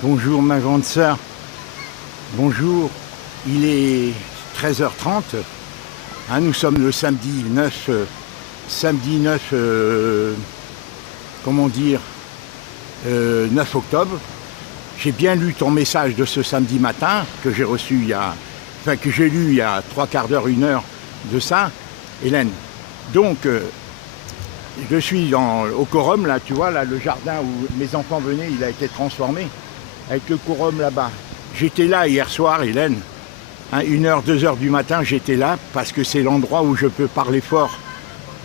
Bonjour ma grande sœur, bonjour, il est 13h30, hein, nous sommes le samedi 9, comment dire, 9 octobre. J'ai bien lu ton message de ce samedi matin, que j'ai reçu que j'ai lu il y a 3/4 d'heure, 1 heure de ça, Hélène. Donc, je suis au quorum, là, tu vois, là, le jardin où mes enfants venaient, il a été transformé, avec le quorum là-bas. J'étais là hier soir, Hélène, hein, 1 heure, 2 heures du matin, j'étais là, parce que c'est l'endroit où je peux parler fort.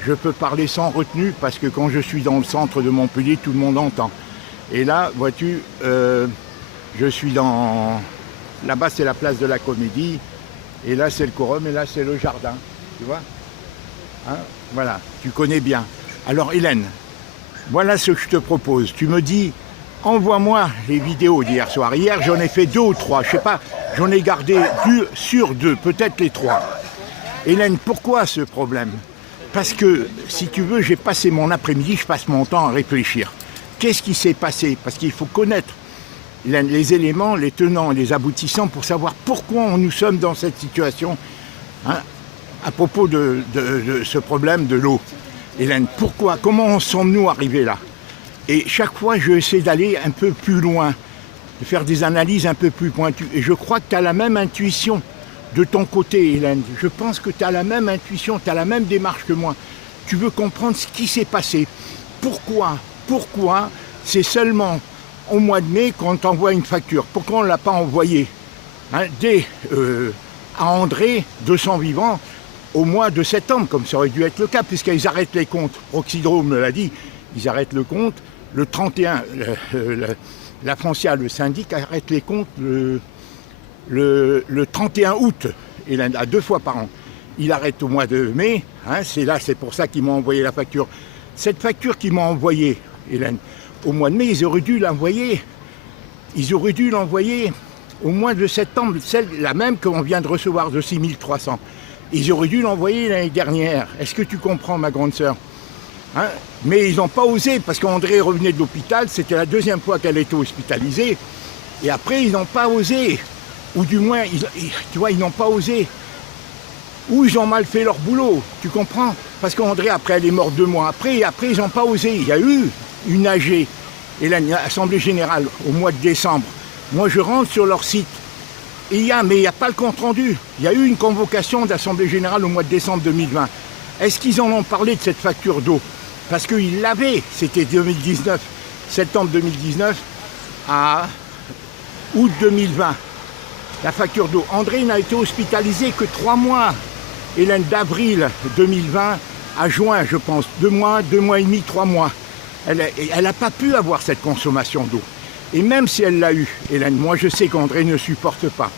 Je peux parler sans retenue, parce que quand je suis dans le centre de Montpellier, tout le monde entend. Et là, vois-tu, je suis dans... Là-bas, c'est la place de la Comédie, et là, c'est le quorum, et là, c'est le jardin, tu vois, hein, voilà, tu connais bien. Alors, Hélène, voilà ce que je te propose. Tu me dis, envoie-moi les vidéos d'hier soir. Hier, j'en ai fait 2 ou 3, je sais pas, j'en ai gardé 2 sur 2, peut-être les 3. Hélène, pourquoi ce problème? Parce que, si tu veux, j'ai passé mon après-midi, je passe mon temps à réfléchir. Qu'est-ce qui s'est passé? Parce qu'il faut connaître les éléments, les tenants et les aboutissants pour savoir pourquoi nous sommes dans cette situation, hein, à propos de ce problème de l'eau. Hélène, pourquoi? Comment sommes-nous arrivés là? Et chaque fois, je essaie d'aller un peu plus loin, de faire des analyses un peu plus pointues. Et je crois que tu as la même intuition de ton côté, Hélène. Je pense que tu as la même intuition, tu as la même démarche que moi. Tu veux comprendre ce qui s'est passé. Pourquoi c'est seulement au mois de mai qu'on t'envoie une facture? Pourquoi on ne l'a pas envoyé, hein, à André, 200 vivants, au mois de septembre, comme ça aurait dû être le cas, puisqu'ils arrêtent les comptes. Proxydrome me l'a dit, ils arrêtent le compte. Le 31, la Francia, le syndic, arrête les comptes le 31 août, et à 2 fois par an. Il arrête au mois de mai, hein, c'est pour ça qu'ils m'ont envoyé la facture. Cette facture qu'ils m'ont envoyée, Hélène, au mois de mai, ils auraient dû l'envoyer au mois de septembre, la même qu'on vient de recevoir de 6300. Ils auraient dû l'envoyer l'année dernière. Est-ce que tu comprends, ma grande sœur, hein? Mais ils n'ont pas osé, parce qu'André revenait de l'hôpital, c'était la 2e fois qu'elle était hospitalisée, et après ils n'ont pas osé, ou du moins, tu vois, ils n'ont pas osé, ou ils ont mal fait leur boulot, tu comprends? Parce qu'André, après, elle est morte 2 mois après, et après ils n'ont pas osé. Il y a eu une AG, et l'Assemblée Générale, au mois de décembre. Moi, je rentre sur leur site, mais il n'y a pas le compte-rendu. Il y a eu une convocation d'Assemblée Générale au mois de décembre 2020. Est-ce qu'ils en ont parlé de cette facture d'eau? Parce qu'ils l'avaient, c'était 2019, septembre 2019 à août 2020. La facture d'eau. André n'a été hospitalisé que 3 mois. Hélène, d'avril 2020 à juin, je pense, 2 mois et demi, 3 mois. Elle n'a pas pu avoir cette consommation d'eau. Et même si elle l'a eu, Hélène, moi je sais qu'André ne supporte pas.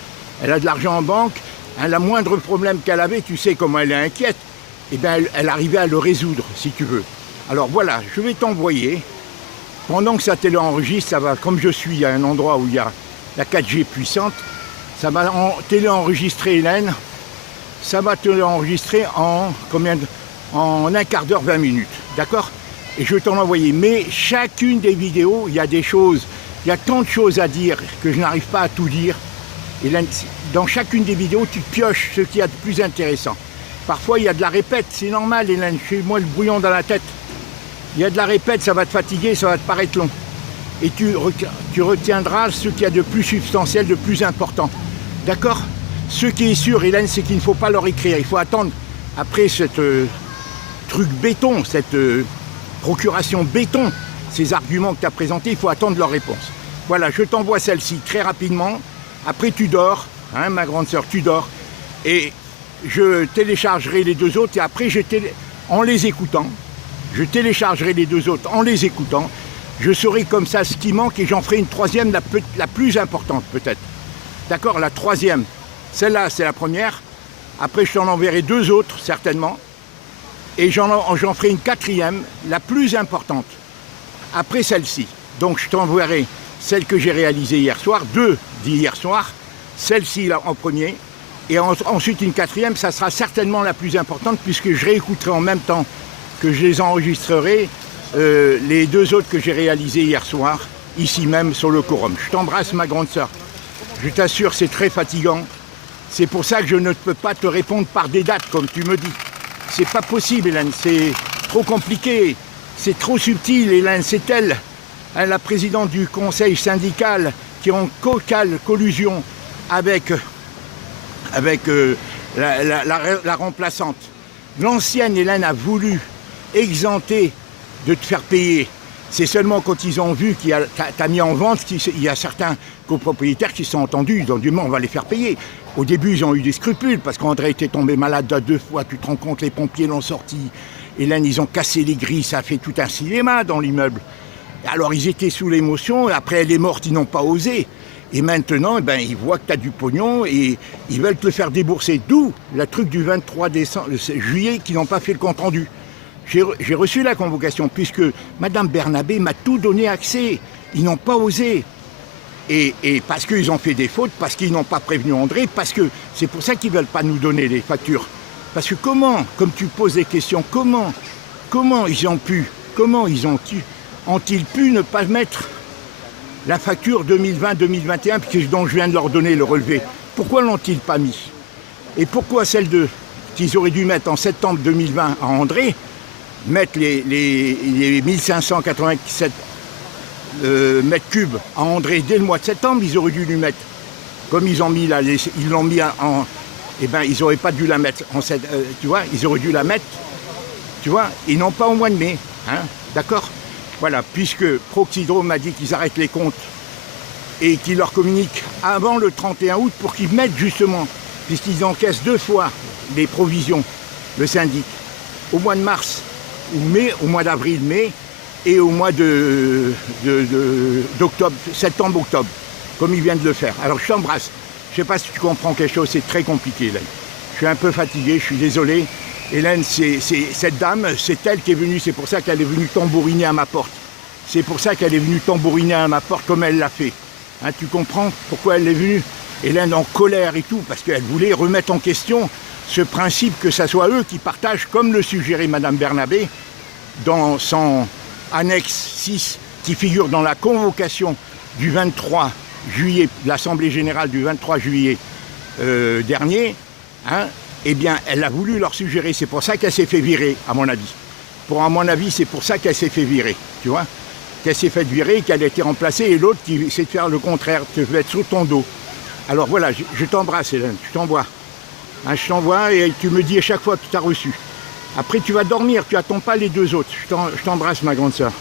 Elle a de l'argent en banque, elle a moindre problème qu'elle avait, tu sais comment elle est inquiète. Eh bien, elle arrivait à le résoudre, si tu veux. Alors voilà, je vais t'envoyer, pendant que ça téléenregistre, ça va, comme je suis à un endroit où il y a la 4G puissante, ça va téléenregistrer, Hélène, ça va téléenregistrer en 1/4 d'heure, 20 minutes, d'accord? Et je vais t'en envoyer. Mais chacune des vidéos, il y a des choses, il y a tant de choses à dire que je n'arrive pas à tout dire. Hélène, dans chacune des vidéos, tu pioches ce qu'il y a de plus intéressant. Parfois, il y a de la répète, c'est normal, Hélène, chez moi, le brouillon dans la tête. Il y a de la répète, ça va te fatiguer, ça va te paraître long. Et tu retiendras ce qu'il y a de plus substantiel, de plus important. D'accord? Ce qui est sûr, Hélène, c'est qu'il ne faut pas leur écrire. Il faut attendre, après cette truc béton, cette procuration béton, ces arguments que tu as présentés, il faut attendre leur réponse. Voilà, je t'envoie celle-ci très rapidement. Après, tu dors, hein, ma grande sœur, tu dors. Et je téléchargerai les 2 autres, et après, en les écoutant, je téléchargerai les 2 autres en les écoutant. Je saurai comme ça ce qui manque, et j'en ferai une 3e, la plus importante peut-être. D'accord? La 3e. Celle-là, c'est la première. Après, je t'en enverrai 2 autres, certainement. Et j'en ferai une 4e, la plus importante. Après celle-ci. Donc, je t'enverrai celle que j'ai réalisée hier soir, 2 d'hier soir. Celle-ci, là, en premier. Et ensuite, une 4e, ça sera certainement la plus importante, puisque je réécouterai en même temps que je les enregistrerai, les 2 autres que j'ai réalisés hier soir. ici même sur le quorum. Je t'embrasse, ma grande sœur. Je t'assure, c'est très fatigant. C'est pour ça que je ne peux pas te répondre par des dates, comme tu me dis. C'est pas possible, Hélène, c'est trop compliqué, c'est trop subtil, Hélène, c'est elle, la présidente du conseil syndical, qui est en totale collusion avec la remplaçante. L'ancienne, Hélène, a voulu exempter de te faire payer. C'est seulement quand ils ont vu qu'il t'a mis en vente, qu'il y a certains copropriétaires qui se sont entendus, ils ont dit, on va les faire payer. Au début, ils ont eu des scrupules, parce qu'André était tombé malade 2 fois, tu te rends compte, les pompiers l'ont sorti. Hélène, ils ont cassé les grilles, ça a fait tout un cinéma dans l'immeuble. Alors, ils étaient sous l'émotion, après elle est morte, ils n'ont pas osé. Et maintenant, ils voient que tu as du pognon et ils veulent te le faire débourser. D'où le truc du 23 juillet qui n'ont pas fait le compte-rendu. J'ai reçu la convocation puisque Madame Bernabé m'a tout donné accès. Ils n'ont pas osé. Et parce qu'ils ont fait des fautes, parce qu'ils n'ont pas prévenu André, parce que c'est pour ça qu'ils ne veulent pas nous donner les factures. Parce que comment, comme tu poses des questions, comment ont-ils pu ne pas mettre la facture 2020-2021, dont je viens de leur donner le relevé? Pourquoi l'ont-ils pas mis? Et pourquoi celle qu'ils auraient dû mettre en septembre 2020 à André, mettre les 1587 mètres cubes à André dès le mois de septembre, ils auraient dû lui mettre, comme ils ont mis là, ils l'ont mis en, ils n'auraient pas dû la mettre en tu vois, ils auraient dû la mettre, tu vois, et non pas au mois de mai, hein, d'accord? Voilà, puisque Proxydro m'a dit qu'ils arrêtent les comptes et qu'ils leur communiquent avant le 31 août pour qu'ils mettent justement, puisqu'ils encaissent 2 fois les provisions, le syndic, au mois de mars ou mai, au mois d'avril, mai, et au mois d'octobre, septembre-octobre, comme ils viennent de le faire. Alors je t'embrasse. Je ne sais pas si tu comprends quelque chose, c'est très compliqué, Hélène. Je suis un peu fatigué, je suis désolé. Hélène, c'est cette dame, c'est elle qui est venue, c'est pour ça qu'elle est venue tambouriner à ma porte. C'est pour ça qu'elle est venue tambouriner à ma porte comme elle l'a fait. Hein, tu comprends pourquoi elle est venue? Hélène en colère et tout, parce qu'elle voulait remettre en question ce principe que ce soit eux qui partagent, comme le suggérait Madame Bernabé, dans son annexe 6, qui figure dans la convocation du 23 juillet, de l'Assemblée Générale du 23 juillet dernier, hein, eh bien, elle a voulu leur suggérer, c'est pour ça qu'elle s'est fait virer, à mon avis. À mon avis, c'est pour ça qu'elle s'est fait virer, tu vois, qu'elle s'est fait virer, qu'elle a été remplacée, et l'autre qui essaie de faire le contraire, te mettre sur ton dos. Alors voilà, je t'embrasse, Hélène, je t'envoie. Hein, je t'envoie et tu me dis à chaque fois que tu as reçu. Après, tu vas dormir, tu n'attends pas les 2 autres. Je t'embrasse, ma grande sœur.